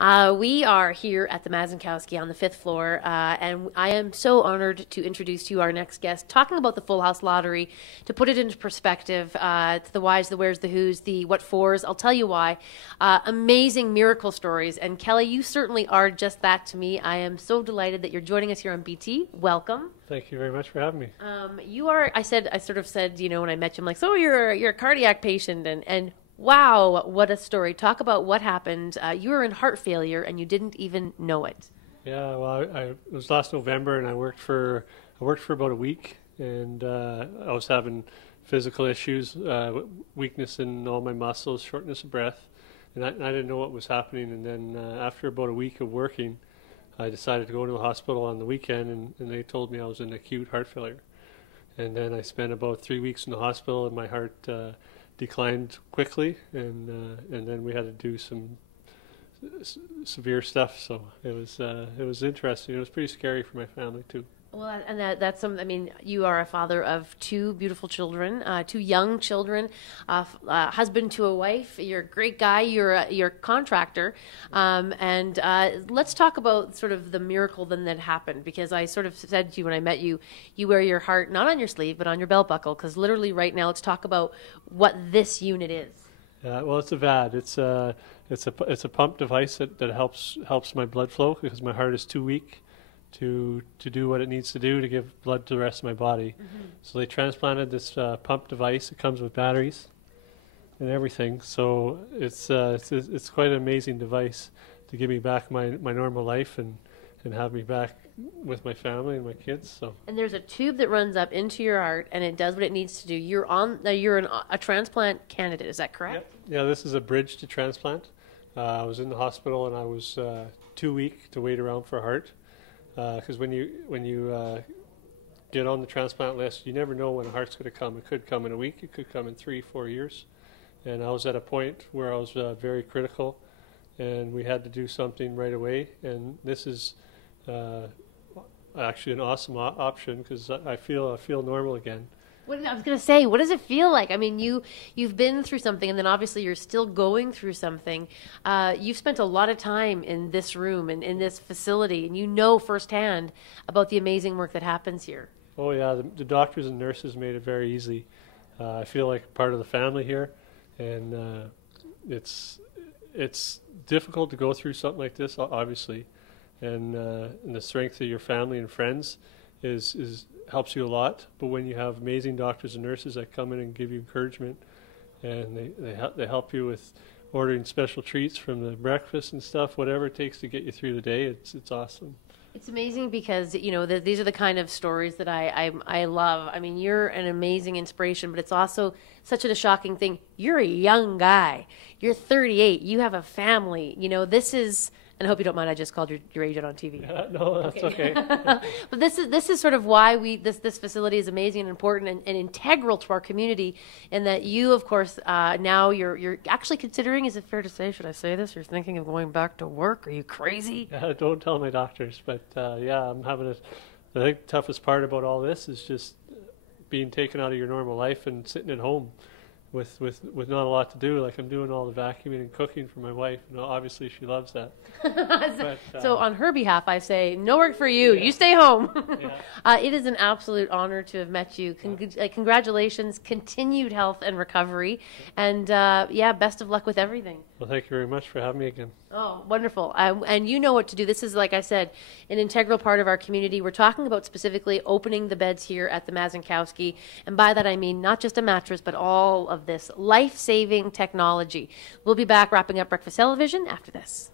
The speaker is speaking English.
We are here at the Mazankowski on the 5th floor, and I am so honored to introduce to you our next guest, talking about the Full House Lottery, to put it into perspective, to the whys, the wheres, the whos, the what fors. I'll tell you why. Amazing miracle stories, and Kelly, you certainly are just that to me. I am so delighted that you're joining us here on BT. Welcome. Thank you very much for having me. You are, I sort of said, when I met you, I'm like, so you're a cardiac patient, and wow, what a story. Talk about what happened. You were in heart failure and you didn't even know it. Yeah, well, it was last November, and I worked for about a week, and I was having physical issues, weakness in all my muscles, shortness of breath, and I didn't know what was happening. And then after about a week of working, I decided to go to the hospital on the weekend, and they told me I was in acute heart failure. And then I spent about 3 weeks in the hospital, and my heart declined quickly, and then we had to do some severe stuff. So it was interesting. It was pretty scary for my family too. Well, and that's something. I mean, you are a father of two beautiful children, two young children, husband to a wife. You're a great guy. You're a contractor, and let's talk about sort of the miracle then that happened. Because I sort of said to you when I met you, you wear your heart not on your sleeve but on your belt buckle. Because literally right now, let's talk about what this unit is. Well, it's a VAD. It's a pump device that helps my blood flow because my heart is too weak to do what it needs to do to give blood to the rest of my body. Mm-hmm. So they transplanted this pump device. It comes with batteries and everything. So it's quite an amazing device to give me back my normal life and have me back with my family and my kids. So. And there's a tube that runs up into your heart, and it does what it needs to do. You're a transplant candidate. Is that correct? Yep. Yeah, this is a bridge to transplant. I was in the hospital, and I was too weak to wait around for a heart. Because when you get on the transplant list, you never know when a heart's going to come. It could come in a week. It could come in 3-4 years. And I was at a point where I was very critical, and we had to do something right away. And this is actually an awesome option because I feel normal again. I was going to say, what does it feel like? I mean, you've been through something, and then obviously you're still going through something. You've spent a lot of time in this room and in this facility, and you know firsthand about the amazing work that happens here. Oh, yeah. The doctors and nurses made it very easy. I feel like part of the family here, and it's difficult to go through something like this, obviously, and the strength of your family and friends helps you a lot. But when you have amazing doctors and nurses that come in and give you encouragement, and they help you with ordering special treats from the breakfast and stuff, whatever it takes to get you through the day, it's awesome. It's amazing because, these are the kind of stories that I love. I mean, you're an amazing inspiration, but it's also such a shocking thing. You're a young guy. You're 38. You have a family. This is... And I hope you don't mind, I just called your age out on TV. No, that's okay. But this is sort of why this facility is amazing and important and integral to our community, in that you, of course, now you're actually considering, is it fair to say, should I say this, you're thinking of going back to work? Are you crazy? Don't tell my doctors, but I'm having I think the toughest part about all this is just being taken out of your normal life and sitting at home with not a lot to do. Like, I'm doing all the vacuuming and cooking for my wife, and obviously she loves that. So on her behalf, I say, no work for you. Yeah. You stay home. Yeah. It is an absolute honor to have met you. Congratulations, continued health and recovery, and best of luck with everything. Well, thank you very much for having me again. Oh, wonderful. And you know what to do. This is, like I said, an integral part of our community. We're talking about specifically opening the beds here at the Mazankowski. And by that, I mean not just a mattress, but all of this life-saving technology. We'll be back wrapping up Breakfast Television after this.